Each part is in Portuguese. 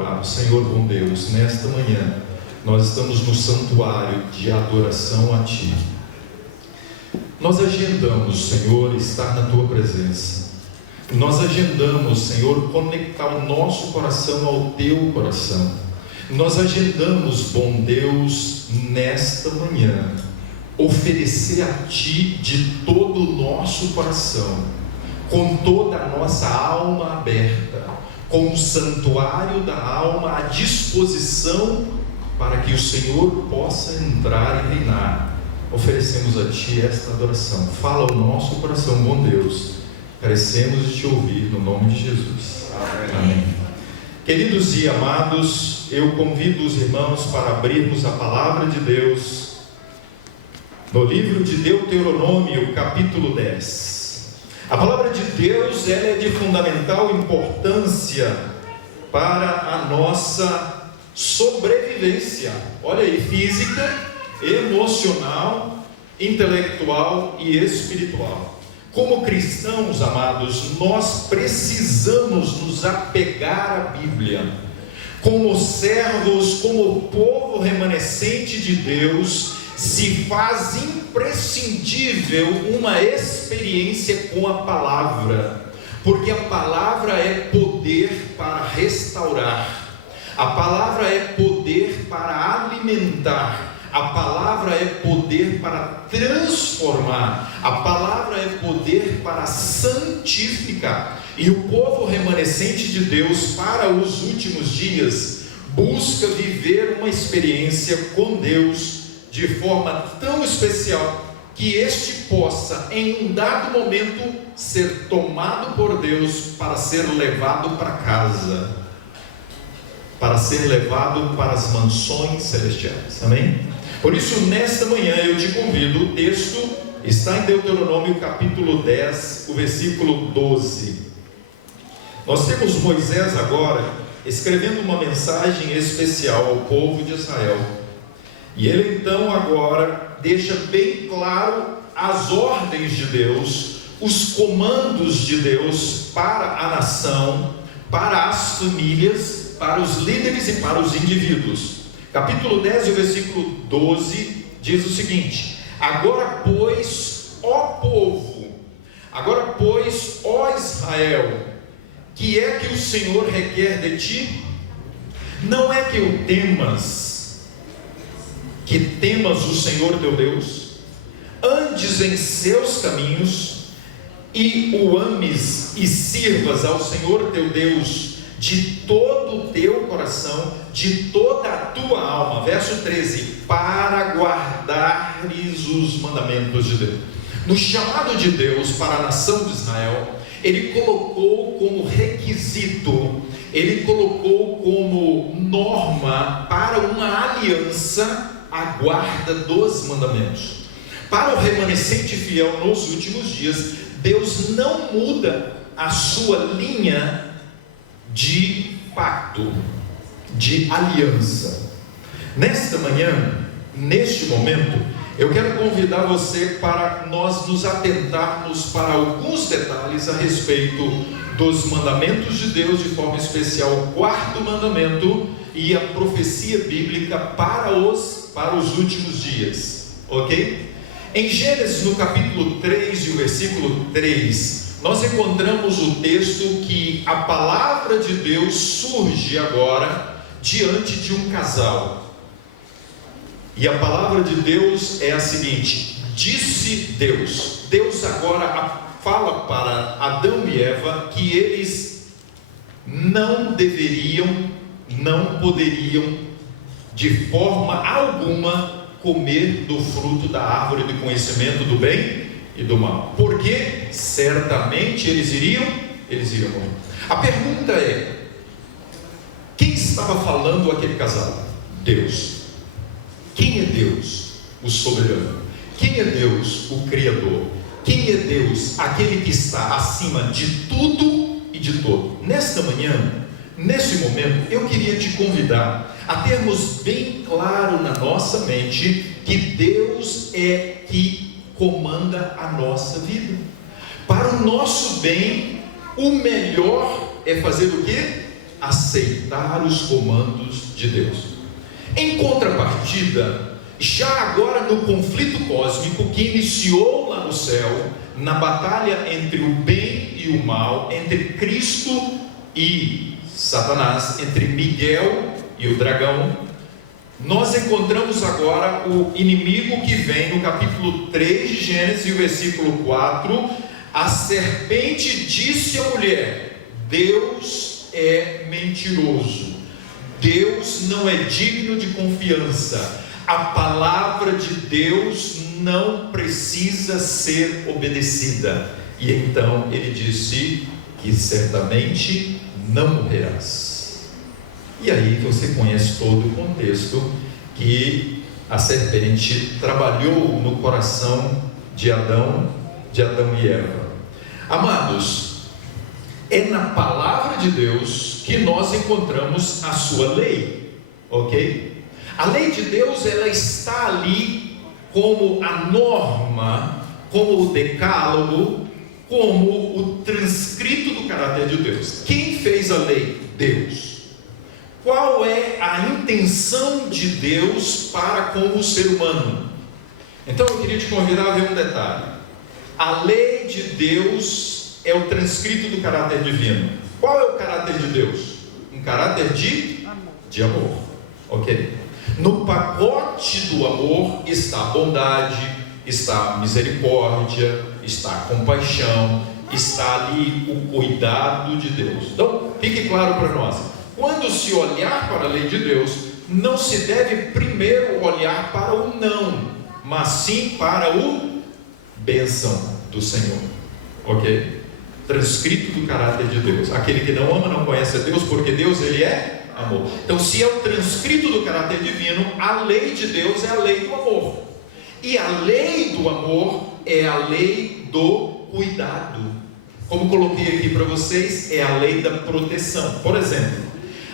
orado. Senhor bom Deus, nesta manhã nós estamos no santuário de adoração a Ti. Nós agendamos, Senhor, estar na Tua presença. Nós agendamos, Senhor, conectar o nosso coração ao Teu coração. Nós agendamos, bom Deus, nesta manhã, oferecer a Ti de todo o nosso coração, com toda a nossa alma aberta, com o santuário da alma à disposição para que o Senhor possa entrar e reinar. Oferecemos a Ti esta adoração. Fala o nosso coração, bom Deus. Carecemos de Te ouvir, no nome de Jesus. Amém. Queridos e amados, eu convido os irmãos para abrirmos a palavra de Deus no livro de Deuteronômio, capítulo 10. A palavra de Deus, ela é de fundamental importância para a nossa sobrevivência. Olha aí, física, emocional, intelectual e espiritual. Como cristãos, amados, nós precisamos nos apegar à Bíblia. Como servos, como povo remanescente de Deus, se faz imprescindível uma experiência com a palavra, porque a palavra é poder para restaurar, a palavra é poder para alimentar, a palavra é poder para transformar, a palavra é poder para santificar. E o povo remanescente de Deus, para os últimos dias, busca viver uma experiência com Deus de forma tão especial, que este possa, em um dado momento, ser tomado por Deus para ser levado para casa, para ser levado para as mansões celestiais. Amém? Por isso, nesta manhã eu te convido, o texto está em Deuteronômio capítulo 10, o versículo 12. Nós temos Moisés agora escrevendo uma mensagem especial ao povo de Israel. E ele então agora deixa bem claro as ordens de Deus, os comandos de Deus para a nação, para as famílias, para os líderes e para os indivíduos. Capítulo 10, o versículo 12 diz o seguinte: agora pois, ó povo, agora pois, ó Israel, que é que o Senhor requer de ti? Não é que o temas, que temas o Senhor teu Deus, andes em seus caminhos, e o ames e sirvas ao Senhor teu Deus de todo o teu coração, de toda a tua alma. Verso 13: para guardares os mandamentos de Deus. No chamado de Deus para a nação de Israel, Ele colocou como requisito, Ele colocou como norma para uma aliança a guarda dos mandamentos. Para o remanescente fiel nos últimos dias, Deus não muda a sua linha de pacto, de aliança. Nesta manhã, neste momento, eu quero convidar você para nós nos atentarmos para alguns detalhes a respeito dos mandamentos de Deus, de forma especial o quarto mandamento e a profecia bíblica para os últimos dias, ok? Em Gênesis, no capítulo 3 e o versículo 3, nós encontramos o texto que a palavra de Deus surge agora diante de um casal. E a palavra de Deus é a seguinte: disse Deus. Deus agora fala para Adão e Eva que eles não deveriam, não poderiam de forma alguma comer do fruto da árvore do conhecimento do bem e do mal, porque certamente eles iriam morrer. A pergunta é: quem estava falando aquele casal? Deus. Quem é Deus? O soberano. Quem é Deus? O Criador. Quem é Deus? Aquele que está acima de tudo e de todo. Nesta manhã, nesse momento, eu queria te convidar a termos bem claro na nossa mente que Deus é que comanda a nossa vida. Para o nosso bem, o melhor é fazer o quê? aceitar os comandos de Deus. Em contrapartida, já agora no conflito cósmico que iniciou lá no céu, na batalha entre o bem e o mal, entre Cristo e Satanás, entre Miguel e o dragão, nós encontramos agora o inimigo que vem no capítulo 3 de Gênesis, o versículo 4: a serpente disse à mulher: Deus é mentiroso, Deus não é digno de confiança, a palavra de Deus não precisa ser obedecida. E então ele disse que certamente não morrerás. E aí você conhece todo o contexto que a serpente trabalhou no coração de Adão e Eva. Amados, é na palavra de Deus que nós encontramos a sua lei, ok? A lei de Deus, ela está ali como a norma, como o decálogo, como o transcrito do caráter de Deus. Quem fez a lei? Deus. Qual é a intenção de Deus para com o ser humano? Então eu queria te convidar a ver um detalhe. A lei de Deus é o transcrito do caráter divino. Qual é o caráter de Deus? Um caráter de amor, ok? No pacote do amor está a bondade, está a misericórdia, está a compaixão, está ali o cuidado de Deus. Então, fique claro para nós: quando se olhar para a lei de Deus, não se deve primeiro olhar para o não, mas sim para o bênção do Senhor, ok? Transcrito do caráter de Deus. Aquele que não ama não conhece a Deus, porque Deus, ele é amor. Então, se é o transcrito do caráter divino, a lei de Deus é a lei do amor. E a lei do amor é a lei do cuidado. Como coloquei aqui para vocês, é a lei da proteção. Por exemplo,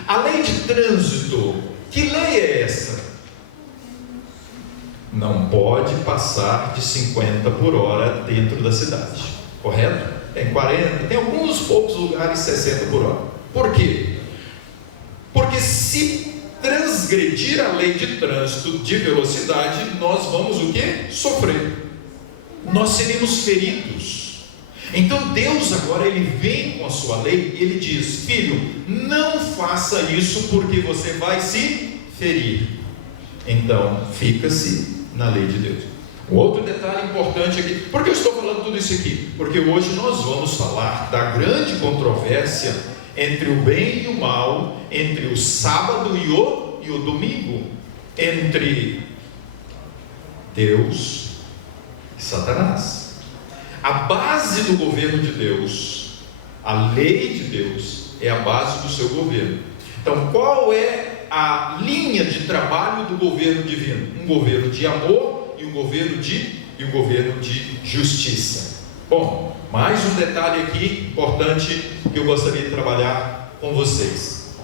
a lei de trânsito, que lei é essa? Não pode passar de 50 por hora dentro da cidade, correto? Tem 40, tem alguns poucos lugares 60 por hora. Por quê? Porque se transgredir a lei de trânsito, de velocidade, nós vamos o quê? Sofrer. Nós seremos feridos. Então Deus agora, ele vem com a sua lei, ele diz: filho, não faça isso porque você vai se ferir. Então, fica-se na lei de Deus. Um outro detalhe importante aqui. Por que eu estou falando tudo isso aqui? Porque hoje nós vamos falar da grande controvérsia entre o bem e o mal, entre o sábado e o domingo, entre Deus e Satanás. A base do governo de Deus, a lei de Deus, é a base do seu governo. Então, qual é a linha de trabalho do governo divino? Um governo de amor e um governo de justiça. Bom, mais um detalhe aqui importante que eu gostaria de trabalhar com vocês.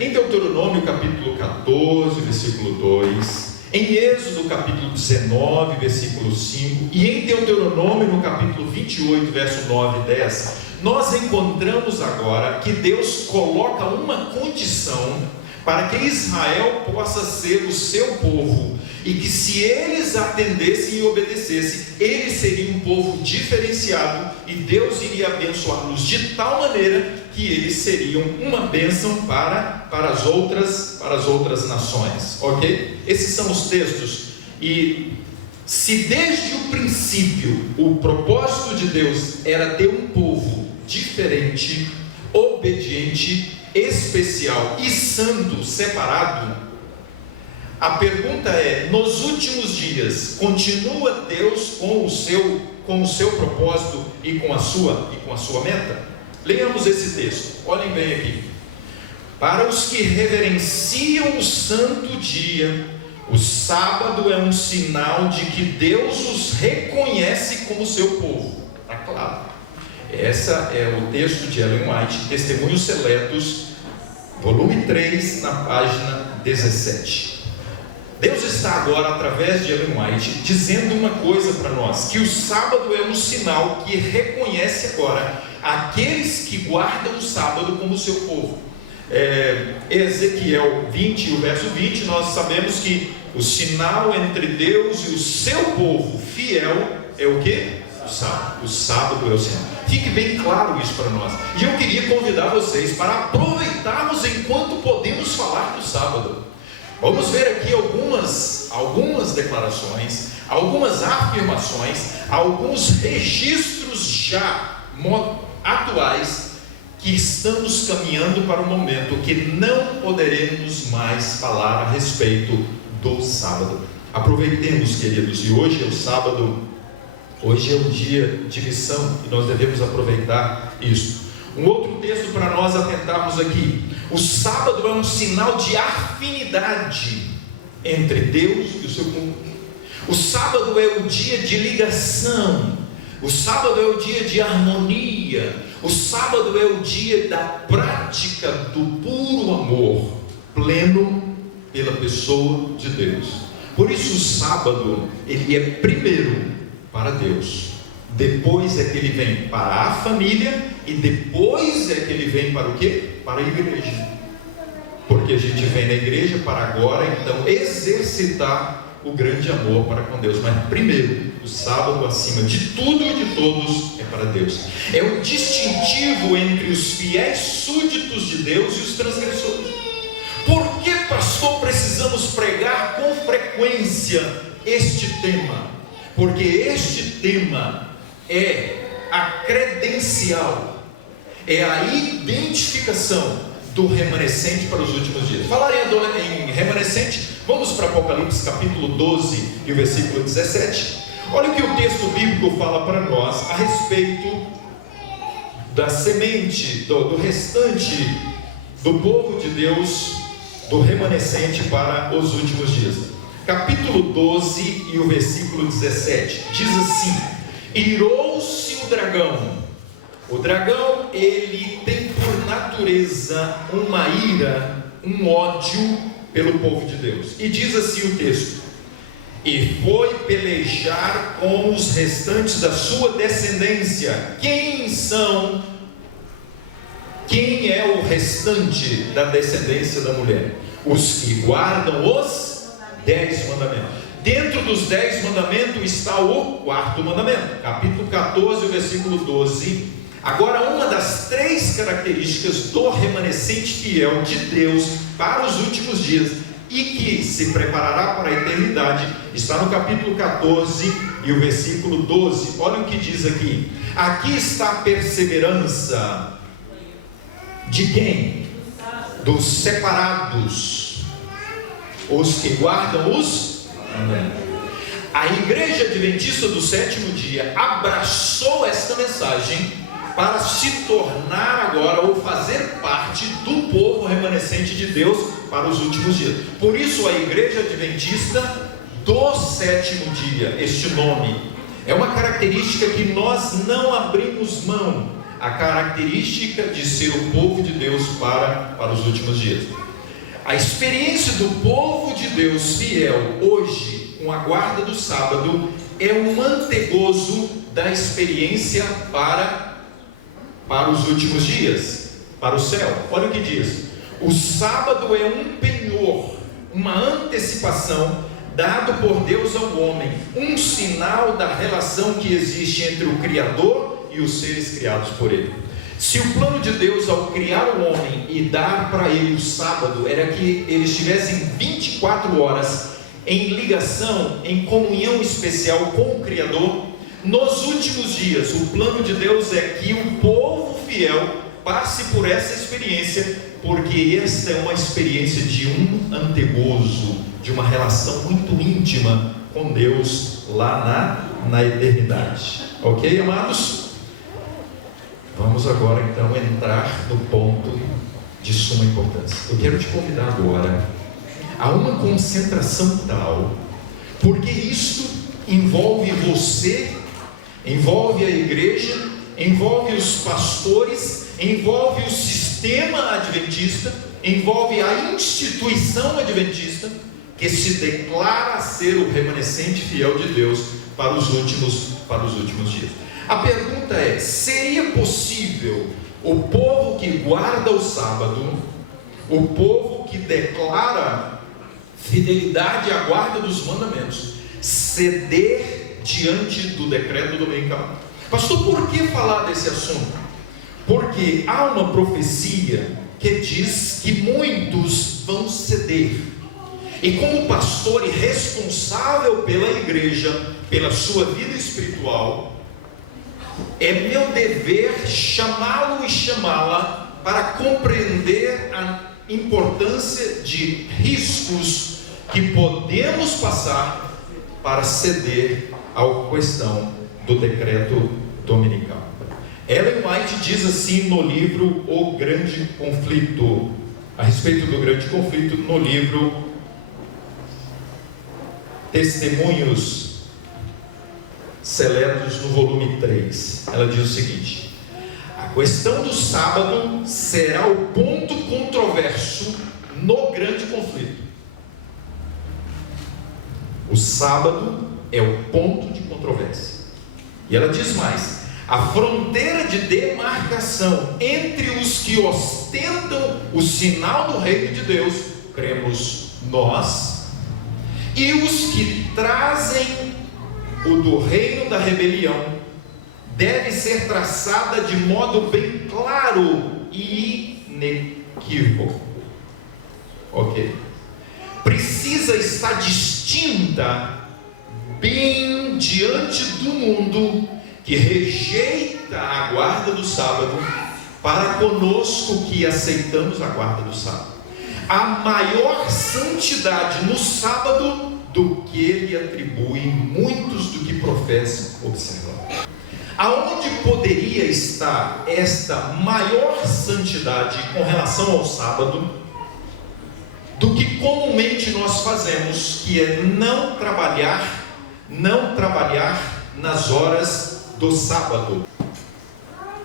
Em Deuteronômio capítulo 14, versículo 2, em Êxodo capítulo 19, versículo 5, e em Deuteronômio no capítulo 28, verso 9 e 10, nós encontramos agora que Deus coloca uma condição para que Israel possa ser o seu povo, e que se eles atendessem e obedecessem, eles seriam um povo diferenciado, e Deus iria abençoá-los de tal maneira que eles seriam uma bênção para as outras nações, ok? Esses são os textos. E se desde o princípio o propósito de Deus era ter um povo diferente, obediente, especial e santo, separado, a pergunta é: nos últimos dias, continua Deus com o seu propósito e com a sua meta? Leiamos esse texto, olhem bem aqui. Para os que reverenciam o santo dia, o sábado é um sinal de que Deus os reconhece como seu povo. Está claro. Essa é o texto de Ellen White, Testemunhos Seletos, volume 3, na página 17. Deus está agora, através de Ellen White, dizendo uma coisa para nós: que o sábado é um sinal que reconhece agora aqueles que guardam o sábado como seu povo. Ezequiel 20, o verso 20, nós sabemos que o sinal entre Deus e o seu povo fiel é o quê? O sábado. O sábado é o sinal. Fique bem claro isso para nós. E eu queria convidar vocês para aproveitarmos enquanto podemos falar do sábado. Vamos ver aqui algumas declarações, algumas afirmações, alguns registros já atuais que estamos caminhando para um momento que não poderemos mais falar a respeito do sábado. Aproveitemos, queridos, e hoje é o sábado, hoje é um dia de missão e nós devemos aproveitar isso. Um outro texto para nós atentarmos aqui: o sábado é um sinal de afinidade entre Deus e o seu povo. O sábado é o dia de ligação, o sábado é o dia de harmonia, o sábado é o dia da prática do puro amor pleno pela pessoa de Deus. Por isso o sábado, ele é primeiro para Deus, depois é que ele vem para a família, e depois é que ele vem para o quê? Para a igreja. Porque a gente vem na igreja para agora, então, exercitar o grande amor para com Deus. Mas primeiro, o sábado, acima de tudo e de todos, é para Deus. É o distintivo entre os fiéis súditos de Deus e os transgressores. Por que, pastor, precisamos pregar com frequência este tema? Porque este tema é a credencial, é a identificação do remanescente para os últimos dias. Falar em remanescente, vamos para Apocalipse capítulo 12 e o versículo 17. Olha o que o texto bíblico fala para nós a respeito da semente, do restante do povo de Deus, do remanescente para os últimos dias. Capítulo 12 e o versículo 17 diz assim: irou-se o dragão. O dragão, ele tem por natureza uma ira, um ódio pelo povo de Deus. E diz assim o texto: e foi pelejar com os restantes da sua descendência. Quem é o restante da descendência da mulher? Os que guardam os 10 mandamentos. Dentro dos 10 mandamentos está o 4º mandamento, capítulo 14, versículo 12. Agora, uma das 3 características do remanescente fiel de Deus para os últimos dias e que se preparará para a eternidade está no capítulo 14 e o versículo 12. Olha o que diz aqui: aqui está a perseverança de quem? Dos separados, os que guardam os mandamentos. A igreja adventista do 7º dia abraçou esta mensagem para se tornar agora, ou fazer parte do povo remanescente de Deus para os últimos dias. Por isso a igreja adventista do 7º dia, este nome, é uma característica que nós não abrimos mão, a característica de ser o povo de Deus para os últimos dias. A experiência do povo de Deus fiel hoje, com a guarda do sábado, é um antegozo da experiência para os últimos dias, para o céu. Olha o que diz: o sábado é um penhor, uma antecipação dado por Deus ao homem, um sinal da relação que existe entre o Criador e os seres criados por Ele. Se o plano de Deus ao criar o homem e dar para ele o sábado era que eles estivessem 24 horas em ligação, em comunhão especial com o Criador, nos últimos dias o plano de Deus é que o povo fiel passe por essa experiência, porque esta é uma experiência de um antegozo, de uma relação muito íntima com Deus lá na eternidade. Ok, amados? Vamos agora então entrar no ponto de suma importância. Eu quero te convidar agora a uma concentração tal, porque isto envolve você, envolve a igreja, envolve os pastores, envolve o sistema adventista, envolve a instituição adventista, que se declara ser o remanescente fiel de Deus para os últimos dias. A pergunta é: seria possível o povo que guarda o sábado, o povo que declara fidelidade à guarda dos mandamentos, ceder diante do decreto dominical? Pastor, por que falar desse assunto? Porque há uma profecia que diz que muitos vão ceder. E como pastor e responsável pela igreja, pela sua vida espiritual, é meu dever chamá-lo e chamá-la para compreender a importância de riscos que podemos passar para ceder à questão do decreto dominical. Ellen White diz assim no livro O Grande Conflito, a respeito do grande conflito, no livro Testemunhos Seletos, no volume 3. Ela diz o seguinte: a questão do sábado será o ponto controverso no grande conflito. O sábado é o ponto de controvérsia. E ela diz mais: a fronteira de demarcação entre os que ostentam o sinal do reino de Deus, cremos nós, e os que trazem o do reino da rebelião, deve ser traçada de modo bem claro e inequívoco. Ok? Precisa estar distinta bem diante do mundo que rejeita a guarda do sábado, para conosco que aceitamos a guarda do sábado. Há maior santidade no sábado do que ele atribui muitos do que professam observar. Aonde poderia estar esta maior santidade com relação ao sábado do que comumente nós fazemos, que é não trabalhar nas horas do sábado?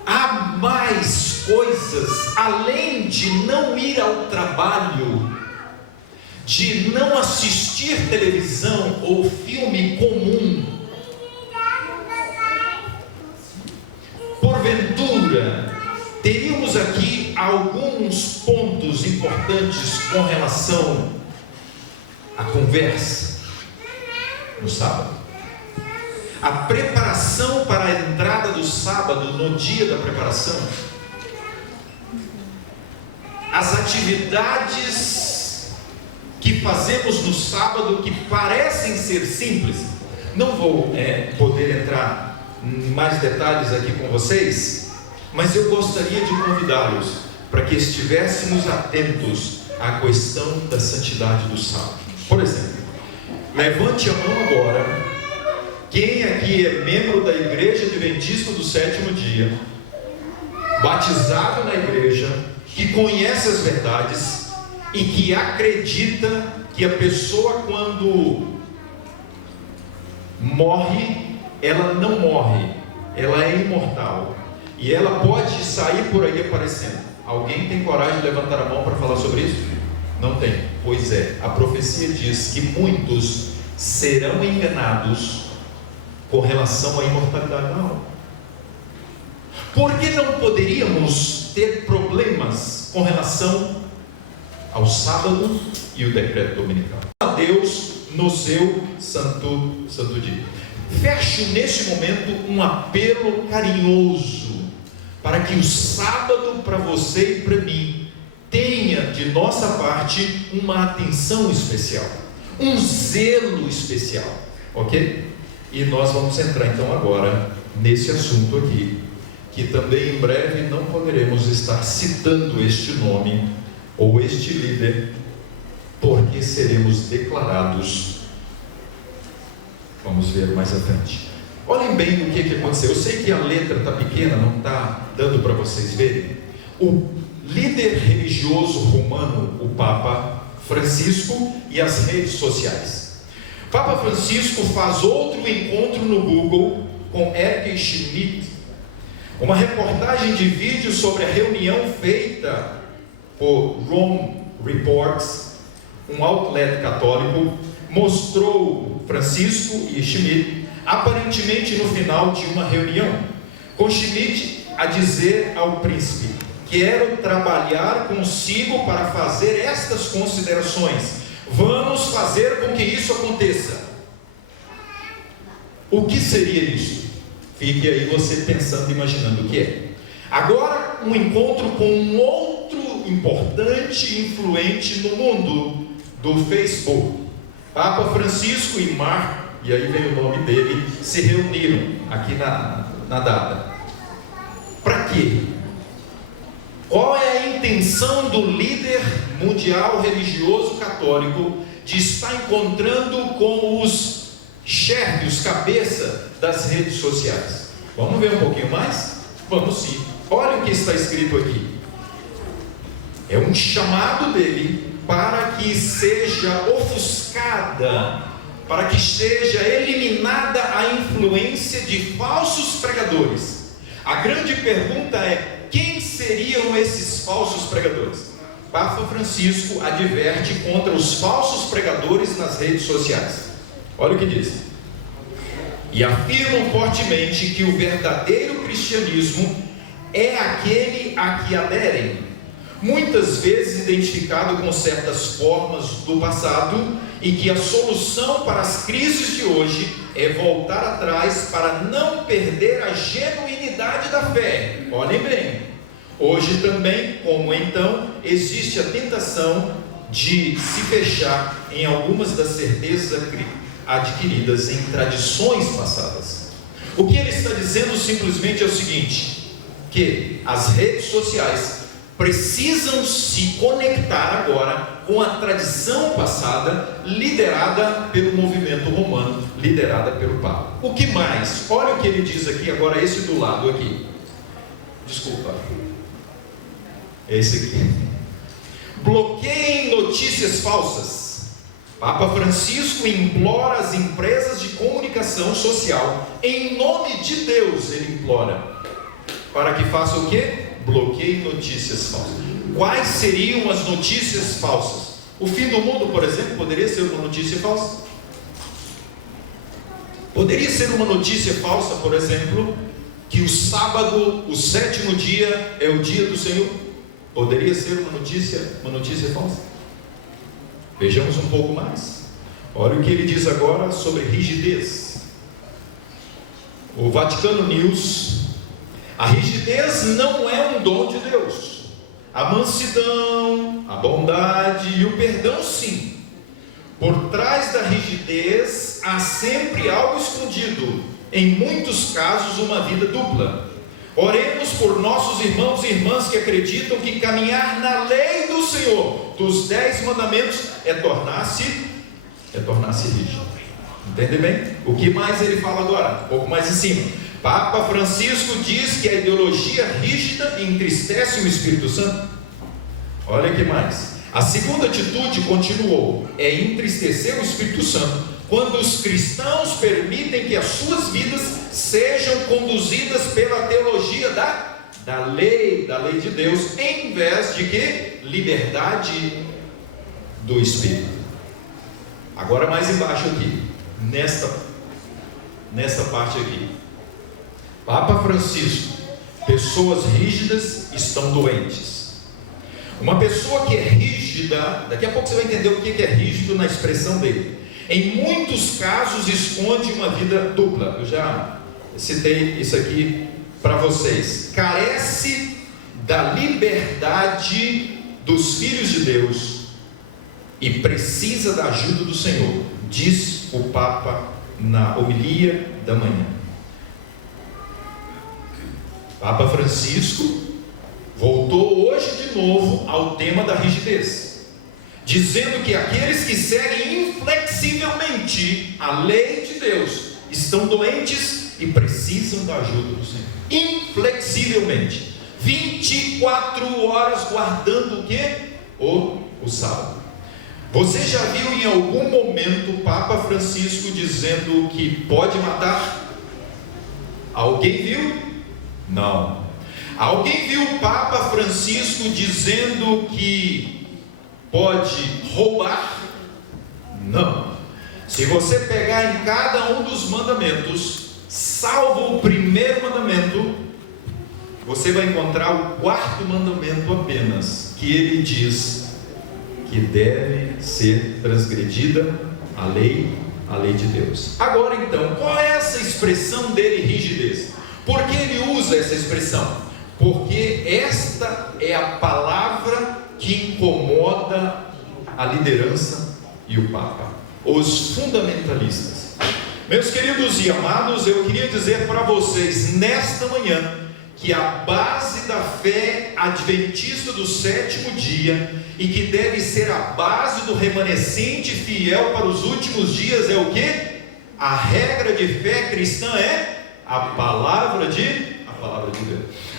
Há mais coisas, além de não ir ao trabalho, de não assistir televisão ou filme comum. Porventura, teríamos aqui alguns pontos importantes com relação à conversa no sábado. A preparação para a entrada do sábado, no dia da preparação, as atividades que fazemos no sábado, que parecem ser simples. Não vou poder entrar em mais detalhes aqui com vocês, mas eu gostaria de convidá-los para que estivéssemos atentos à questão da santidade do sábado. Por exemplo, levante a mão agora quem aqui é membro da Igreja Adventista do Sétimo Dia, batizado na igreja, que conhece as verdades e que acredita que a pessoa, quando morre, ela não morre, ela é imortal e ela pode sair por aí aparecendo. Alguém tem coragem de levantar a mão para falar sobre isso? Não tem. Pois é, a profecia diz que muitos serão enganados com relação à imortalidade da alma. Por que não poderíamos ter problemas com relação ao sábado e o decreto dominical? A Deus no seu santo dia. Fecho neste momento um apelo carinhoso para que o sábado para você e para mim tenha de nossa parte uma atenção especial, um zelo especial, ok? E nós vamos entrar então agora nesse assunto aqui, que também em breve não poderemos estar citando este nome ou este líder, porque seremos declarados. Vamos ver mais à frente. Olhem bem o que aconteceu. Eu sei que a letra está pequena, não está dando para vocês verem. O líder religioso romano, o Papa Francisco, e as redes sociais. Papa Francisco faz outro encontro no Google com Eric Schmidt, uma reportagem de vídeo sobre a reunião feita por Rome Reports, um outlet católico, mostrou Francisco e Schmidt aparentemente no final de uma reunião, com Schmidt a dizer ao príncipe: quero trabalhar consigo para fazer estas considerações. Vamos fazer com que isso aconteça. O que seria isso? Fique aí você pensando, imaginando o que é. Agora, um encontro com um outro importante e influente no mundo do Facebook. Papa Francisco e Mark, e aí vem o nome dele, se reuniram aqui na data. Para quê? Qual é a intenção do líder mundial religioso católico de estar encontrando com os chefes, cabeça das redes sociais? Vamos ver um pouquinho mais? Vamos sim. Olha o que está escrito aqui. É um chamado dele para que seja ofuscada, para que seja eliminada a influência de falsos pregadores. A grande pergunta é: quem seriam esses falsos pregadores? Papa Francisco adverte contra os falsos pregadores nas redes sociais. Olha o que diz. E afirmam fortemente que o verdadeiro cristianismo é aquele a que aderem, muitas vezes identificado com certas formas do passado, e que a solução para as crises de hoje é voltar atrás para não perder a genuinidade da fé. Olhem bem, hoje também, como então, existe a tentação de se fechar em algumas das certezas adquiridas em tradições passadas. O que ele está dizendo simplesmente é o seguinte: que as redes sociais precisam se conectar agora com a tradição passada, liderada pelo movimento romano, liderada pelo Papa. O que mais? Olha o que ele diz aqui agora, esse do lado aqui. Desculpa. Esse aqui. Bloqueiem notícias falsas. Papa Francisco implora às empresas de comunicação social, em nome de Deus, ele implora, para que façam o quê? Bloqueiem notícias falsas. Quais seriam as notícias falsas? O fim do mundo, por exemplo, poderia ser uma notícia falsa? Poderia ser uma notícia falsa, por exemplo, que o sábado, o 7º dia, é o dia do Senhor? Poderia ser uma notícia falsa? Vejamos um pouco mais. Olha o que ele diz agora sobre rigidez. O Vaticano News: a rigidez não é um dom de Deus. A mansidão, a bondade e o perdão, sim. Por trás da rigidez há sempre algo escondido, em muitos casos uma vida dupla. Oremos por nossos irmãos e irmãs que acreditam que caminhar na lei do Senhor, dos 10 mandamentos, é tornar-se rígido. Entende bem? O que mais ele fala agora? Um pouco mais em cima. Papa Francisco diz que a ideologia rígida entristece o Espírito Santo. Olha que mais. A segunda atitude, continuou, é entristecer o Espírito Santo quando os cristãos permitem que as suas vidas sejam conduzidas pela teologia da lei de Deus, em vez de que? Liberdade do Espírito. Agora mais embaixo aqui, nesta parte aqui. Papa Francisco: pessoas rígidas estão doentes. Uma pessoa que é rígida, daqui a pouco você vai entender o que é rígido na expressão dele. Em muitos casos esconde uma vida dupla. Eu já citei isso aqui para vocês. Carece da liberdade dos filhos de Deus e precisa da ajuda do Senhor, diz o Papa na homilia da manhã. Papa Francisco voltou hoje de novo ao tema da rigidez, dizendo que aqueles que seguem inflexivelmente a lei de Deus estão doentes e precisam da ajuda do Senhor. Inflexivelmente, 24 horas guardando o quê? O sábado. Você já viu em algum momento o Papa Francisco dizendo que pode matar? Alguém viu? Não. Alguém viu o Papa Francisco dizendo que pode roubar? Não. Se você pegar em cada um dos mandamentos, salvo o primeiro mandamento, você vai encontrar o quarto mandamento apenas, que ele diz que deve ser transgredida a lei de Deus. Agora então, qual é essa expressão dele, rigidez? Por que ele usa essa expressão? Porque esta é a palavra que incomoda a liderança e o Papa, os fundamentalistas. Meus queridos e amados, eu queria dizer para vocês nesta manhã que a base da fé adventista do sétimo dia, e que deve ser a base do remanescente fiel para os últimos dias, é o quê? A regra de fé cristã é a palavra de Deus.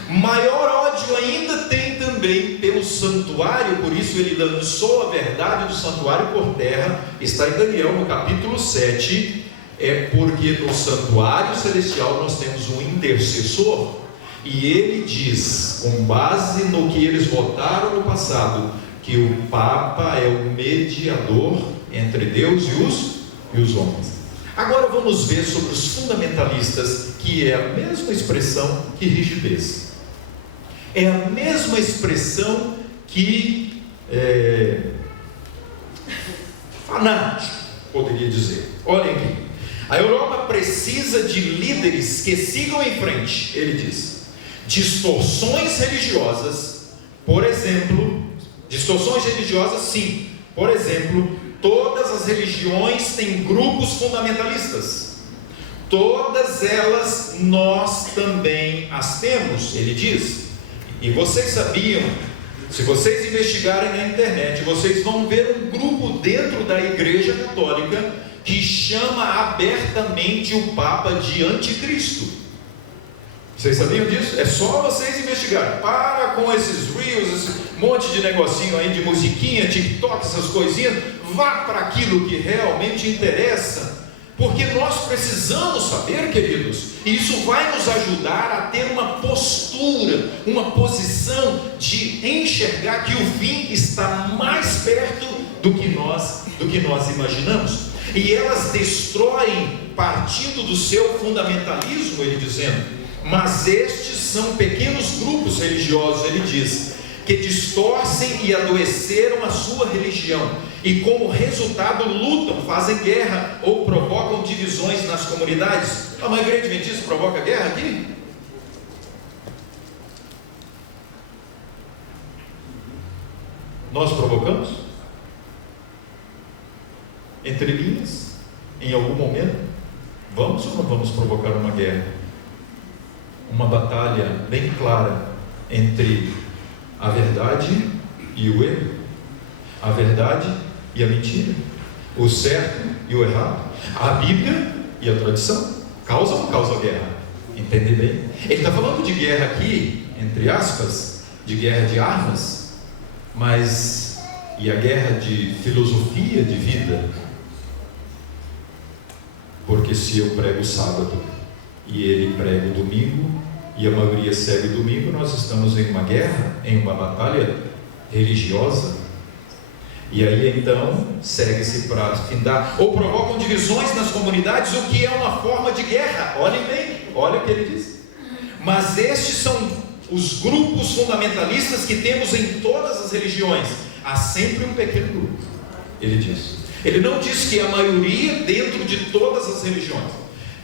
Maior ódio ainda tem também pelo santuário, por isso ele lançou a verdade do santuário por terra. Está em Daniel no capítulo 7, porque no santuário celestial nós temos um intercessor, e ele diz, com base no que eles votaram no passado, que o Papa é o mediador entre Deus e os homens. Agora vamos ver sobre os fundamentalistas, que é a mesma expressão que rigidez. É a mesma expressão que fanático, poderia dizer. Olhem aqui. A Europa precisa de líderes que sigam em frente, ele diz. Distorções religiosas, por exemplo, sim. Por exemplo, todas as religiões têm grupos fundamentalistas. Todas elas nós também as temos, ele diz. E vocês sabiam, se vocês investigarem na internet, vocês vão ver um grupo dentro da Igreja Católica que chama abertamente o Papa de anticristo. Vocês sabiam disso? É só vocês investigarem. Para com esses reels, esse monte de negocinho aí de musiquinha, TikTok, essas coisinhas. Vá para aquilo que realmente interessa. Porque nós precisamos saber, queridos, e isso vai nos ajudar a ter uma postura, uma posição de enxergar que o fim está mais perto do que nós imaginamos. E elas destroem partindo do seu fundamentalismo, ele dizendo, mas estes são pequenos grupos religiosos, ele diz, que distorcem e adoeceram a sua religião, e como resultado lutam, fazem guerra ou provocam divisões nas comunidades. A igreja adventista provoca guerra aqui? Nós provocamos? Entre linhas, em algum momento, vamos ou não vamos provocar uma guerra? Uma batalha bem clara entre a verdade e o erro, a verdade e a mentira, o certo e o errado, a Bíblia e a tradição. Causa ou não causa guerra? Entende bem? Ele está falando de guerra aqui, entre aspas, de guerra de armas, mas e a guerra de filosofia de vida? Porque se eu prego sábado e ele prega o domingo, e a maioria segue o domingo, nós estamos em uma guerra, em uma batalha religiosa. E aí então segue-se para findar, ou provocam divisões nas comunidades, o que é uma forma de guerra. Olhem bem, olha o que ele diz. Mas estes são os grupos fundamentalistas que temos em todas as religiões. Há sempre um pequeno grupo, ele diz. Ele não diz que a maioria dentro de todas as religiões.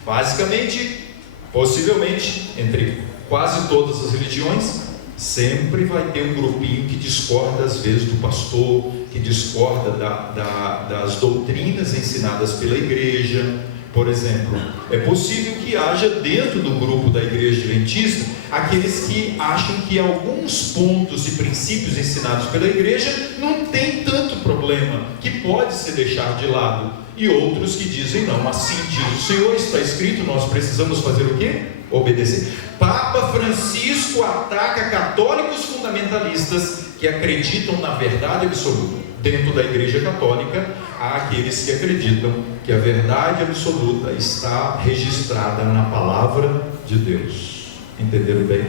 Basicamente, possivelmente, entre quase todas as religiões, sempre vai ter um grupinho que discorda às vezes do pastor, que discorda das doutrinas ensinadas pela igreja. Por exemplo, é possível que haja dentro do grupo da igreja adventista aqueles que acham que alguns pontos e princípios ensinados pela igreja não tem tanto problema, que pode se deixar de lado, e outros que dizem não, assim diz o Senhor, está escrito, nós precisamos fazer o quê? Obedecer. Papa Francisco ataca católicos fundamentalistas que acreditam na verdade absoluta. Dentro da Igreja Católica há aqueles que acreditam que a verdade absoluta está registrada na palavra de Deus. Entenderam bem?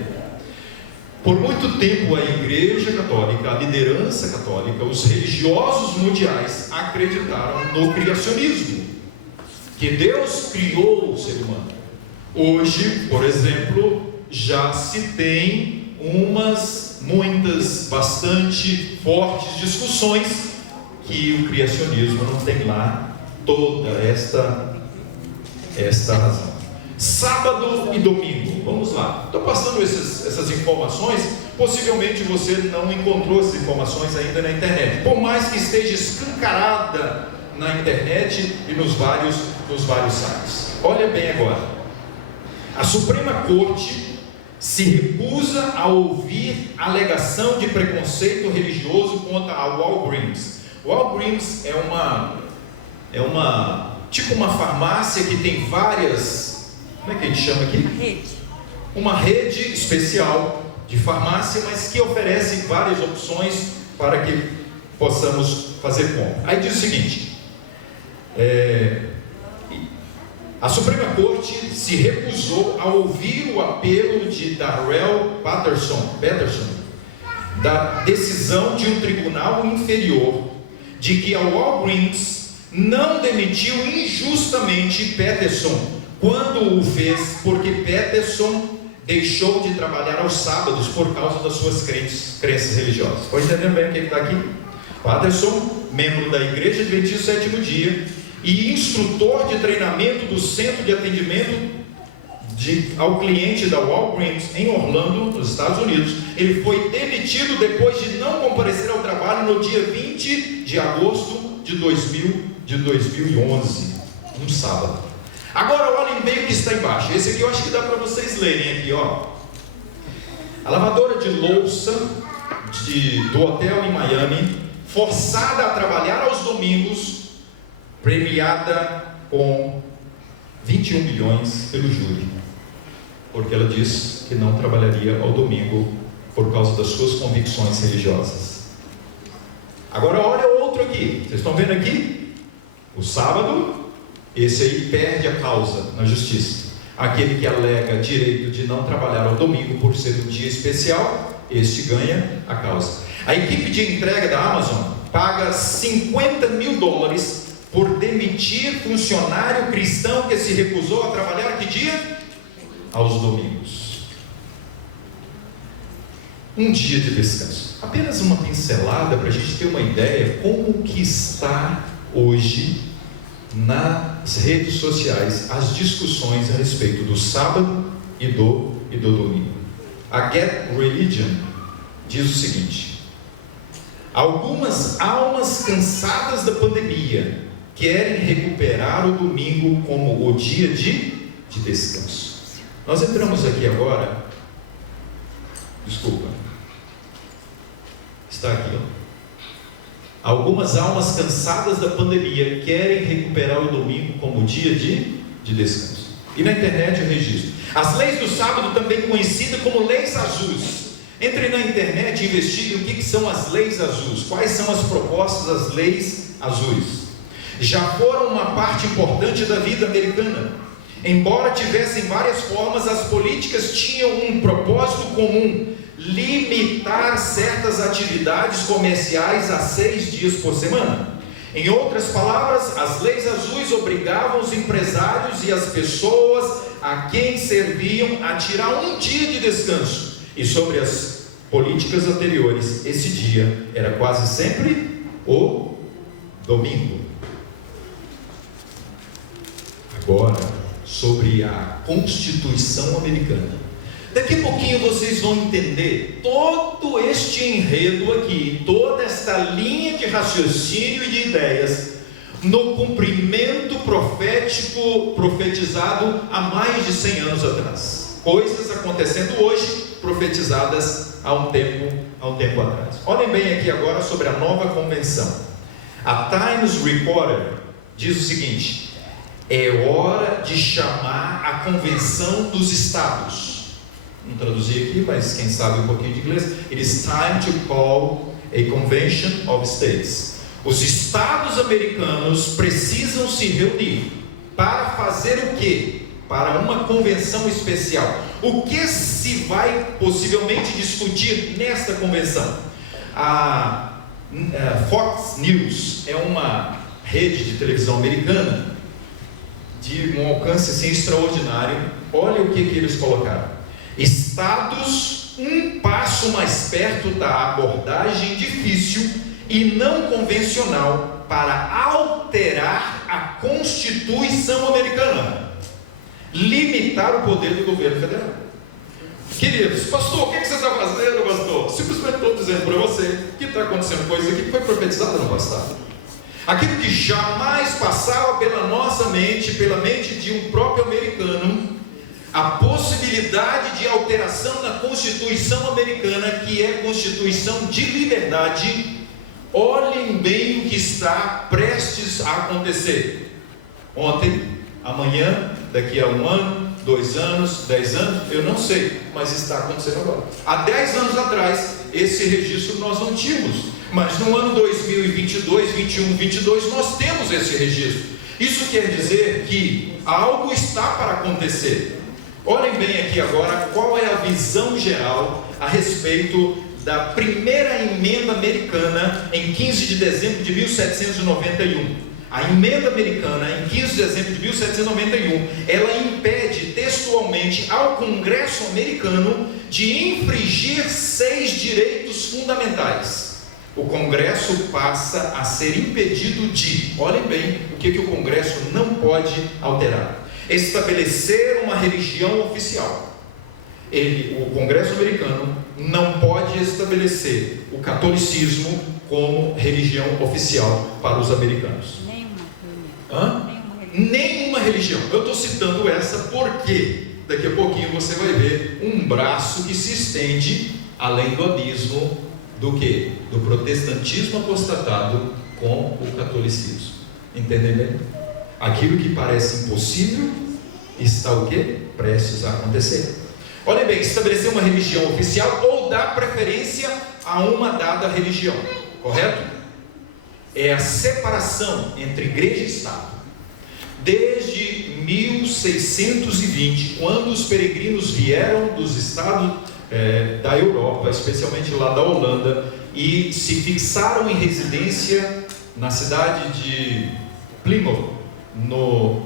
Por muito tempo a Igreja Católica, a liderança católica, os religiosos mundiais acreditaram no criacionismo. que Deus criou o ser humano. Hoje, por exemplo, já se tem muitas, bastante fortes discussões que o criacionismo não tem lá toda esta razão. Sábado e domingo, vamos lá. Estou passando essas informações. Possivelmente você não encontrou essas informações ainda na internet, por mais que esteja escancarada na internet e nos vários sites. Olha bem agora. A Suprema Corte se recusa a ouvir alegação de preconceito religioso contra a Walgreens. Walgreens é uma farmácia que tem várias, como é que a gente chama aqui? Uma rede especial de farmácia, mas que oferece várias opções para que possamos fazer compra. Aí diz o seguinte: a Suprema Corte se recusou a ouvir o apelo de Darrell Patterson da decisão de um tribunal inferior de que a Walgreens não demitiu injustamente Patterson quando o fez porque Patterson deixou de trabalhar aos sábados por causa das suas crenças religiosas. Pode entender bem o que está aqui? Patterson, membro da Igreja Adventista do Sétimo Dia e instrutor de treinamento do Centro de Atendimento ao Cliente da Walgreens em Orlando, nos Estados Unidos, ele foi demitido depois de não comparecer ao trabalho no dia 20 de agosto de 2011, um sábado. Agora olhem bem o que está embaixo. Esse aqui eu acho que dá para vocês lerem aqui, ó. A lavadora de louça do hotel em Miami, forçada a trabalhar aos domingos, premiada com 21 milhões pelo júri, porque ela disse que não trabalharia ao domingo por causa das suas convicções religiosas. Agora olha o outro aqui, vocês estão vendo aqui? O sábado, esse aí perde a causa na justiça. Aquele que alega direito de não trabalhar ao domingo por ser um dia especial, este ganha a causa. A equipe de entrega da Amazon paga $50 mil por demitir funcionário cristão que se recusou a trabalhar que dia? Aos domingos. Um dia de descanso. Apenas uma pincelada para a gente ter uma ideia como que está hoje nas redes sociais as discussões a respeito do sábado e do domingo. A Get Religion diz o seguinte: algumas almas cansadas da pandemia querem recuperar o domingo como o dia de descanso. Nós entramos aqui agora, desculpa, está aqui, ó. Algumas almas cansadas da pandemia querem recuperar o domingo como dia de descanso. E na internet eu registro. As leis do sábado, também conhecidas como leis azuis. Entre na internet e investigue o que são as leis azuis. Quais são as propostas das leis azuis. Já foram uma parte importante da vida americana. Embora tivessem várias formas, as políticas tinham um propósito comum: limitar certas atividades comerciais a 6 dias por semana. Em outras palavras, as leis azuis obrigavam os empresários e as pessoas a quem serviam a tirar um dia de descanso. E sobre as políticas anteriores, esse dia era quase sempre o domingo. Agora, sobre a Constituição Americana. Daqui a pouquinho vocês vão entender todo este enredo aqui, toda esta linha de raciocínio e de ideias, no cumprimento profético profetizado há mais de 100 anos atrás. Coisas acontecendo hoje, profetizadas há um tempo atrás. Olhem bem aqui agora sobre a nova convenção. A Times Reporter diz o seguinte: é hora de chamar a convenção dos estados. Não traduzi aqui, mas quem sabe um pouquinho de inglês. It is time to call a convention of states. Os estados americanos precisam se reunir para fazer o quê? Para uma convenção especial. O que se vai possivelmente discutir nesta convenção? A Fox News é uma rede de televisão americana de um alcance assim, extraordinário. Olha o que eles colocaram: estados um passo mais perto da abordagem difícil e não convencional para alterar a Constituição americana, limitar o poder do governo federal. Queridos, pastor, o que você está fazendo, pastor? Simplesmente estou dizendo para você que está acontecendo coisa aqui que foi profetizada no passado. Aquilo que jamais passava pela nossa mente, pela mente de um próprio americano, a possibilidade de alteração na Constituição americana, que é Constituição de liberdade. Olhem bem o que está prestes a acontecer. Ontem, amanhã, daqui a 1 ano, 2 anos, 10 anos, eu não sei, mas está acontecendo agora. Há 10 anos atrás, esse registro nós não tínhamos, mas no ano 2022, 21, 22, nós temos esse registro. Isso quer dizer que algo está para acontecer. Olhem bem aqui agora qual é a visão geral a respeito da primeira emenda americana em 15 de dezembro de 1791. A emenda americana, em 15 de dezembro de 1791, ela impede textualmente ao Congresso americano de infringir 6 direitos fundamentais. O Congresso passa a ser impedido de, olhem bem o que o Congresso não pode alterar: estabelecer uma religião oficial. O Congresso americano não pode estabelecer o catolicismo como religião oficial para os americanos. Nenhuma religião. Eu estou citando essa porque daqui a pouquinho você vai ver um braço que se estende além do abismo do que? Do protestantismo apostatado com o catolicismo. Entendem bem? Aquilo que parece impossível está o quê? Prestes a acontecer. Olha bem, estabelecer uma religião oficial ou dar preferência a uma dada religião, correto? É a separação entre igreja e Estado. Desde 1620, quando os peregrinos vieram dos estados da Europa, especialmente lá da Holanda, e se fixaram em residência na cidade de Plymouth,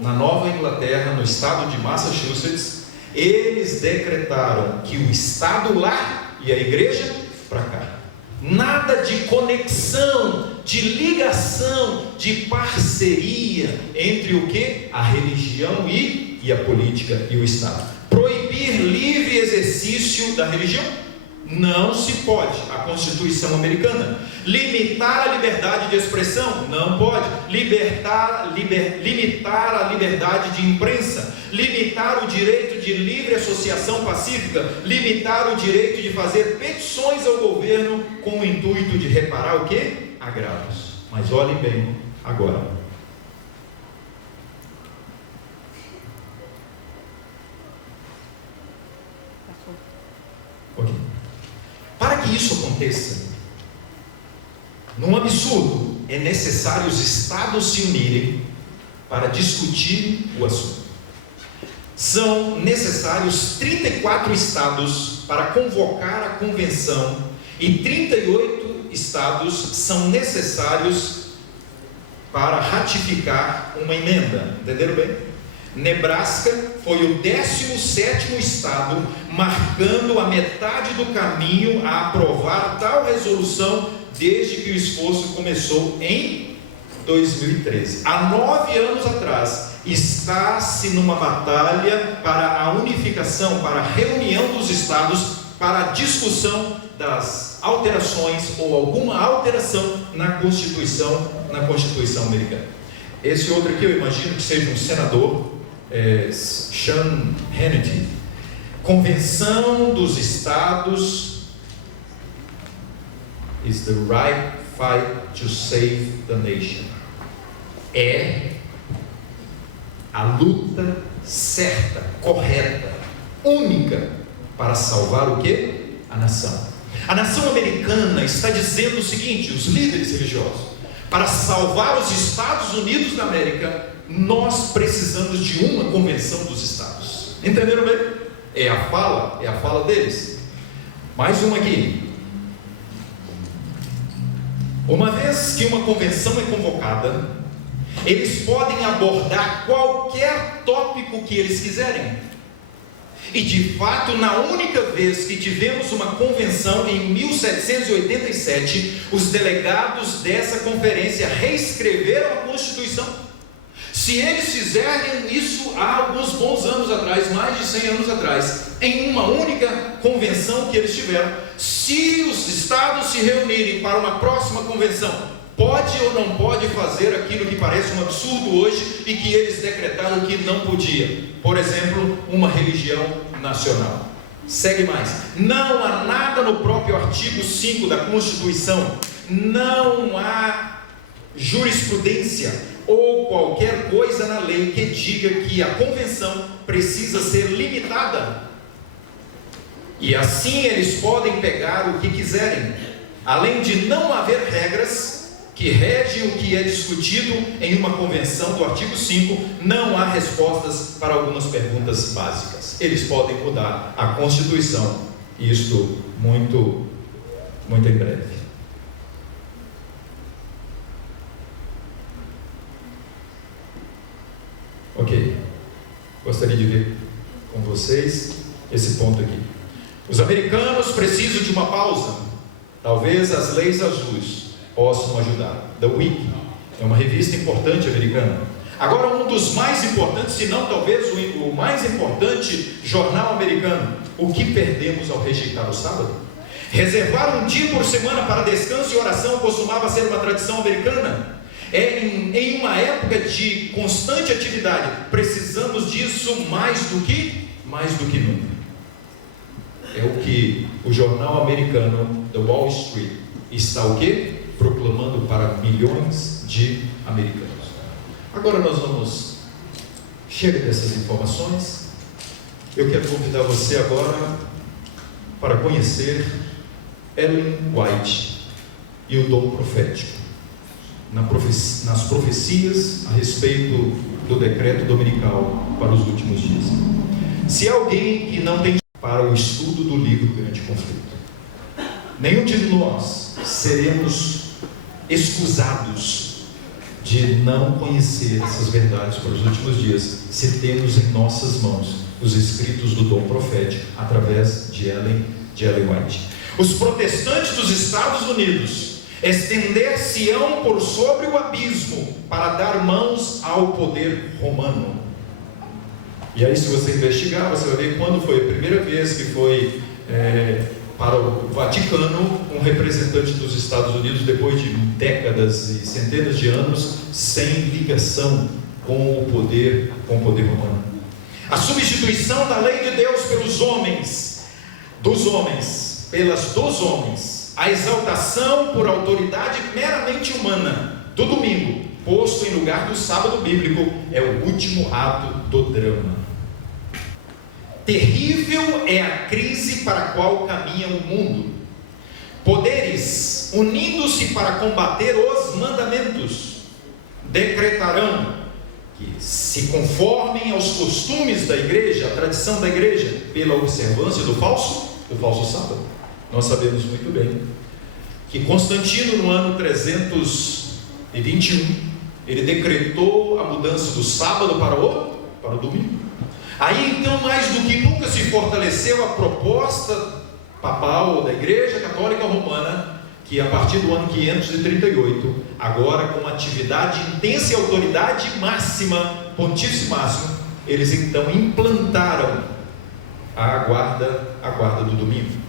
na Nova Inglaterra, no estado de Massachusetts, eles decretaram que o Estado lá e a igreja para cá. Nada de conexão, de ligação, de parceria entre o que? A religião e a política e o Estado. Proibir livre exercício da religião? Não se pode. A Constituição americana. Limitar a liberdade de expressão? Não pode. Limitar a liberdade de imprensa? Limitar o direito de livre associação pacífica? Limitar o direito de fazer petições ao governo com o intuito de reparar o quê? Agravos. Mas olhem bem agora. Ok. Para que isso aconteça, num absurdo, é necessário os estados se unirem para discutir o assunto. São necessários 34 estados para convocar a convenção e 38 estados são necessários para ratificar uma emenda. Entenderam bem? Nebraska foi o 17º estado, marcando a metade do caminho a aprovar tal resolução desde que o esforço começou em 2013. Há 9 anos atrás, está-se numa batalha para a unificação, para a reunião dos estados, para a discussão das alterações ou alguma alteração na Constituição americana. Esse outro aqui eu imagino que seja um senador, Sean Hannity. Convenção dos Estados is the right fight to save the nation. É a luta certa, correta, única para salvar o quê? A nação. A nação americana está dizendo o seguinte, os líderes religiosos: para salvar os Estados Unidos da América, nós precisamos de uma convenção dos Estados. Entenderam bem? É a fala deles. Mais uma aqui. Uma vez que uma convenção é convocada, Eles podem abordar qualquer tópico que eles quiserem. E de fato, na única vez que tivemos uma convenção, em 1787, os delegados dessa conferência reescreveram a Constituição. Se eles fizerem isso há alguns bons anos atrás, mais de 100 anos atrás, em uma única convenção que eles tiveram, se os estados se reunirem para uma próxima convenção, pode ou não pode fazer aquilo que parece um absurdo hoje e que eles decretaram que não podia? Por exemplo, uma religião nacional. Segue mais. Não há nada no próprio artigo 5 da Constituição, não há jurisprudência ou qualquer coisa na lei que diga que a convenção precisa ser limitada. E assim eles podem pegar o que quiserem, além de não haver regras que regem o que é discutido em uma convenção do artigo 5, não há respostas para algumas perguntas básicas. Eles podem mudar a Constituição, isto muito em breve. Ok, gostaria de ver com vocês esse ponto aqui. Os americanos precisam de uma pausa. Talvez as leis azuis possam ajudar. The Week é uma revista importante americana. Agora, um dos mais importantes, se não talvez o mais importante jornal americano. O que perdemos ao rejeitar o sábado? Reservar um dia por semana para descanso e oração costumava ser uma tradição americana. Em uma época de constante atividade, precisamos disso mais do que nunca. É o que o jornal americano The Wall Street está o quê? Proclamando para milhões de americanos. Agora nós vamos, chega dessas informações, eu quero convidar você agora para conhecer Ellen White e o dom profético, nas profecias a respeito do decreto dominical para os últimos dias. Se há alguém que não tem para o estudo do livro Grande Conflito, nenhum de nós seremos escusados de não conhecer essas verdades para os últimos dias, se temos em nossas mãos os escritos do dom profético através de Ellen White. Os protestantes dos Estados Unidos estender-se-ão por sobre o abismo para dar mãos ao poder romano. E aí, se você investigar, você vai ver quando foi a primeira vez que foi para o Vaticano um representante dos Estados Unidos, depois de décadas e centenas de anos sem ligação com o poder romano. A substituição da lei de Deus pelos homens, dos homens, a exaltação por autoridade meramente humana do domingo, posto em lugar do sábado bíblico, é o último ato do drama. Terrível é a crise para a qual caminha o mundo. Poderes, unindo-se para combater os mandamentos, decretarão que se conformem aos costumes da igreja, à tradição da igreja, pela observância do falso sábado. Nós sabemos muito bem que Constantino, no ano 321, ele decretou a mudança do sábado para o domingo. Aí então, mais do que nunca, se fortaleceu a proposta papal da Igreja Católica Romana, que a partir do ano 538, agora com atividade intensa e autoridade máxima, pontífice máximo, eles então implantaram a guarda do domingo.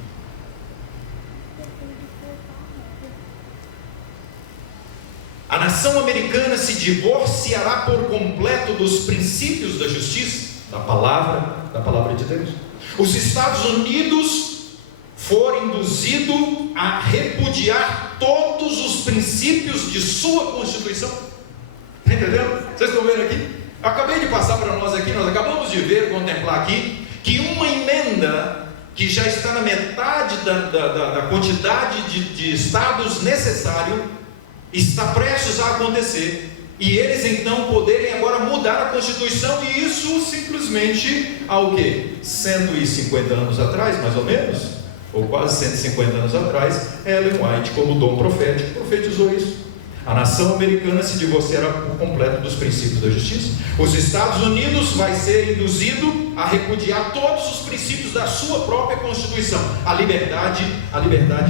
A nação americana se divorciará por completo dos princípios da justiça, da palavra de Deus. Os Estados Unidos foram induzidos a repudiar todos os princípios de sua Constituição. Está entendendo? Vocês estão vendo aqui? Eu acabei de passar para nós aqui, nós acabamos de contemplar aqui, que uma emenda que já está na metade da quantidade de estados necessário está prestes a acontecer. E eles então poderem agora mudar a Constituição, e isso simplesmente há o quê? 150 anos atrás, mais ou menos, ou quase 150 anos atrás, Ellen White, como dom profético, profetizou isso. A nação americana se divorciará por completo dos princípios da justiça. Os Estados Unidos vai ser induzido a repudiar todos os princípios da sua própria Constituição, a liberdade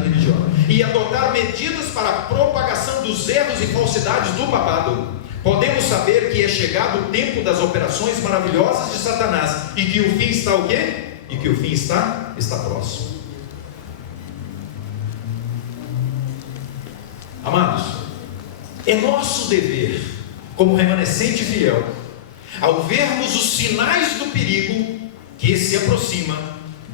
religiosa, e adotar medidas para a propagação dos erros e falsidades do papado. Podemos saber que é chegado o tempo das operações maravilhosas de Satanás, e que o fim está o quê? E que o fim está próximo. Amados, é nosso dever, como remanescente fiel, ao vermos os sinais do perigo que se aproxima,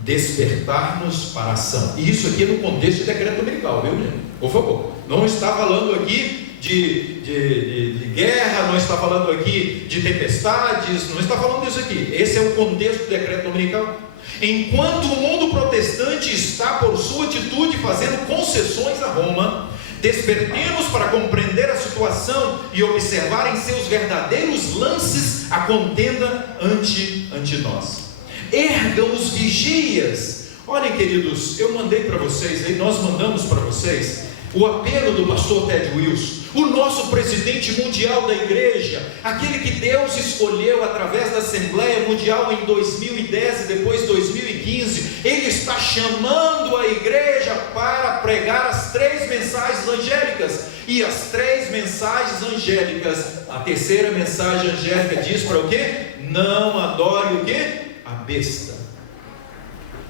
despertar-nos para a ação. E isso aqui é no contexto de decreto dominical, viu, gente? Por favor, não está falando aqui de guerra, não está falando aqui de tempestades, não está falando disso aqui. Esse é o contexto do decreto dominical. Enquanto o mundo protestante está, por sua atitude, fazendo concessões a Roma, despertemos para compreender a situação e observar em seus verdadeiros lances a contenda ante nós. Ergam os vigias. Olhem, queridos, eu mandei para vocês aí, nós mandamos para vocês o apelo do pastor Ted Wilson, o nosso presidente mundial da igreja, aquele que Deus escolheu através da Assembleia Mundial em 2010 e depois 2015. Ele está chamando a igreja para pregar as 3 mensagens angélicas. E as 3 mensagens angélicas, a terceira mensagem angélica diz para o quê? Não adore o quê? A besta.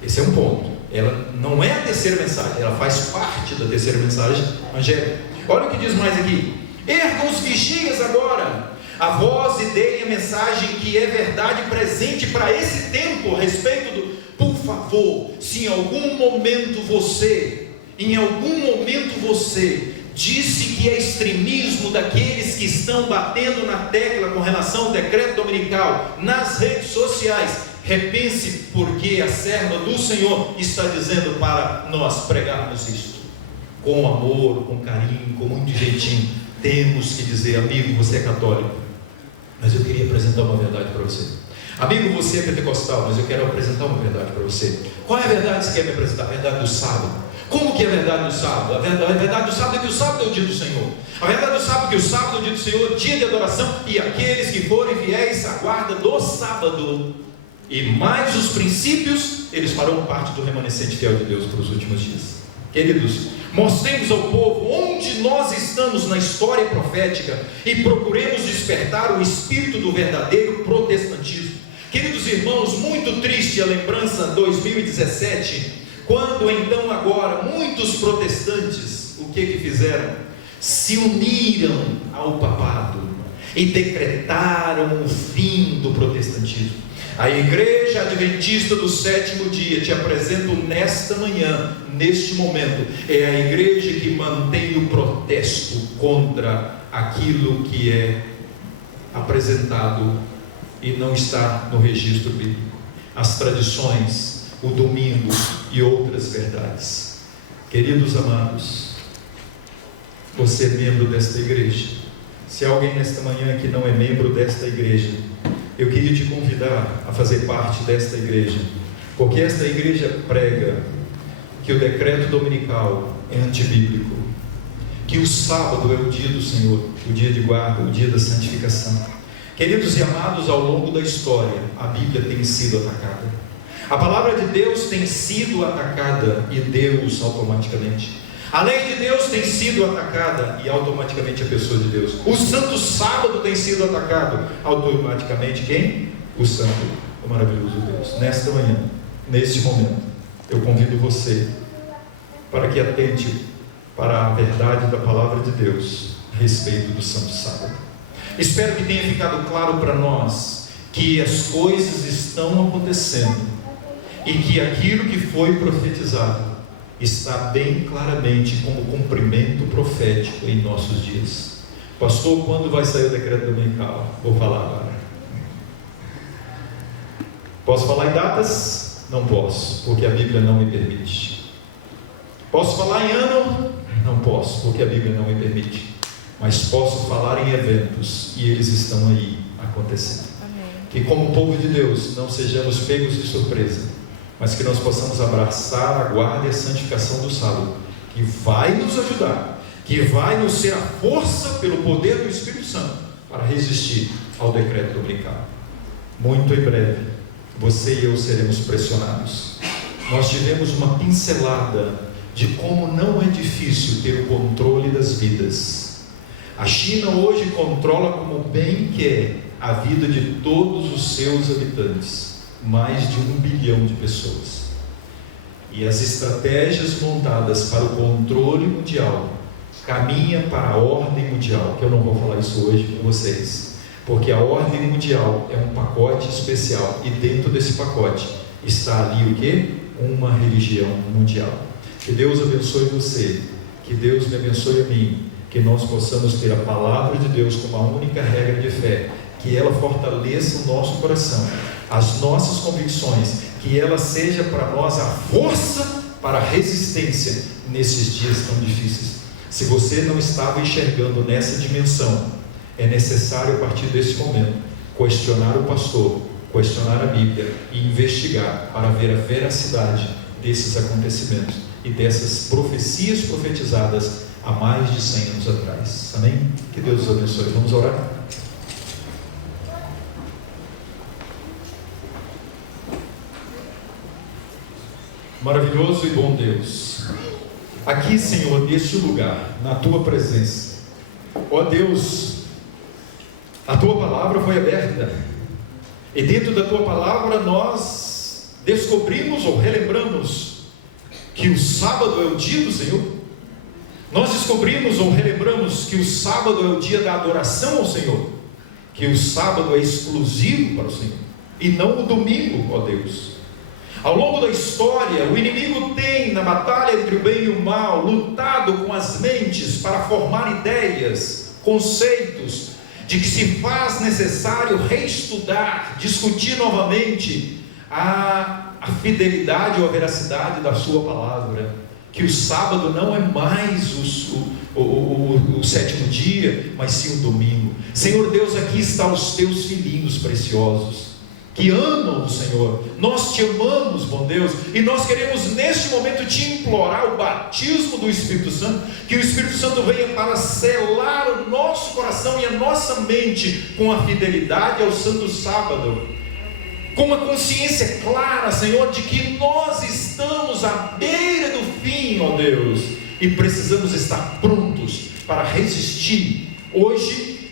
Esse é um ponto. Ela não é a terceira mensagem, ela faz parte da terceira mensagem angélica. Olha o que diz mais aqui: ergam os vigias agora, a voz e deem a mensagem que é verdade presente para esse tempo, a respeito do, por favor, se em algum momento você disse que é extremismo daqueles que estão batendo na tecla com relação ao decreto dominical nas redes sociais, repense, porque a serva do Senhor está dizendo para nós pregarmos isto com amor, com carinho, com muito jeitinho. Temos que dizer: amigo, você é católico, mas eu queria apresentar uma verdade para você. Amigo, você é pentecostal, mas eu quero apresentar uma verdade para você. Qual é a verdade que você quer me apresentar? A verdade do sábado. Como que é a verdade do sábado? A verdade do sábado é que o sábado é o dia do Senhor. A verdade do sábado é que o sábado é o dia do Senhor, dia de adoração, e aqueles que forem fiéis à guarda do sábado. E mais os princípios, eles farão parte do remanescente fiel de Deus para os últimos dias. Queridos, mostremos ao povo onde nós estamos na história profética e procuremos despertar o espírito do verdadeiro protestantismo. Queridos irmãos, muito triste a lembrança de 2017, quando então agora muitos protestantes, o que fizeram? Se uniram ao papado e decretaram o fim do protestantismo. A Igreja Adventista do Sétimo Dia, te apresento nesta manhã, neste momento, é a igreja que mantém o protesto contra aquilo que é apresentado e não está no registro bíblico, as tradições, o domingo e outras verdades. Queridos amados, você é membro desta igreja. Se há alguém nesta manhã que não é membro desta igreja, eu queria te convidar a fazer parte desta igreja, porque esta igreja prega que o decreto dominical é antibíblico, que o sábado é o dia do Senhor, o dia de guarda, o dia da santificação. Queridos e amados, ao longo da história, a Bíblia tem sido atacada, a palavra de Deus tem sido atacada, e Deus automaticamente, a lei de Deus tem sido atacada, e automaticamente a pessoa de Deus. O santo sábado tem sido atacado, automaticamente quem? O santo, o maravilhoso Deus. Nesta manhã, neste momento, eu convido você para que atente para a verdade da palavra de Deus a respeito do santo sábado. Espero que tenha ficado claro para nós que as coisas estão acontecendo e que aquilo que foi profetizado está bem claramente como cumprimento profético em nossos dias. Pastor, quando vai sair o decreto dominical? Vou falar agora. Posso falar em datas? Não posso, porque a Bíblia não me permite. Posso falar em ano? Não posso, porque a Bíblia não me permite. Mas posso falar em eventos, e eles estão aí acontecendo. Amém. Que como povo de Deus não sejamos pegos de surpresa, mas que nós possamos abraçar a guarda e a santificação do sábado, que vai nos ajudar, que vai nos ser a força pelo poder do Espírito Santo para resistir ao decreto dominical. Muito em breve, você e eu seremos pressionados. Nós tivemos uma pincelada de como não é difícil ter o controle das vidas. A China hoje controla como bem quer a vida de todos os seus habitantes, mais de 1 bilhão de pessoas. E as estratégias montadas para o controle mundial caminham para a ordem mundial, que eu não vou falar isso hoje com vocês, porque a ordem mundial é um pacote especial, e dentro desse pacote está ali o quê? Uma religião mundial. Que Deus abençoe você, que Deus me abençoe a mim, que nós possamos ter a palavra de Deus como a única regra de fé, que ela fortaleça o nosso coração, as nossas convicções, que ela seja para nós a força para a resistência nesses dias tão difíceis. Se você não estava enxergando nessa dimensão, é necessário a partir desse momento questionar o pastor, questionar a Bíblia e investigar para ver a veracidade desses acontecimentos e dessas profecias profetizadas há mais de 100 anos atrás. Amém? Que Deus os abençoe. Vamos orar? Maravilhoso e bom Deus, aqui, Senhor, neste lugar, na Tua presença, ó Deus, a Tua palavra foi aberta, e dentro da Tua palavra nós descobrimos ou relembramos que o sábado é o dia do Senhor. Nós descobrimos ou relembramos que o sábado é o dia da adoração ao Senhor, que o sábado é exclusivo para o Senhor, e não o domingo, ó Deus. Ao longo da história, o inimigo tem, na batalha entre o bem e o mal, lutado com as mentes para formar ideias, conceitos, de que se faz necessário reestudar, discutir novamente a fidelidade ou a veracidade da sua palavra, que o sábado não é mais o sétimo dia, mas sim o domingo. Senhor Deus, aqui estão os teus filhinhos preciosos, que amam o Senhor. Nós te amamos, bom Deus, e nós queremos neste momento te implorar o batismo do Espírito Santo, que o Espírito Santo venha para selar o nosso coração e a nossa mente com a fidelidade ao santo sábado, com uma consciência clara, Senhor, de que nós estamos à beira do fim, ó Deus, e precisamos estar prontos para resistir hoje,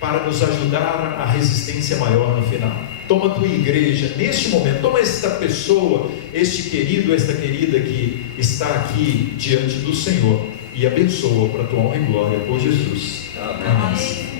para nos ajudar a resistência maior no final. Toma a tua igreja neste momento, toma esta pessoa, este querido, esta querida que está aqui diante do Senhor, e abençoa para a tua honra e glória, por Jesus. Amém.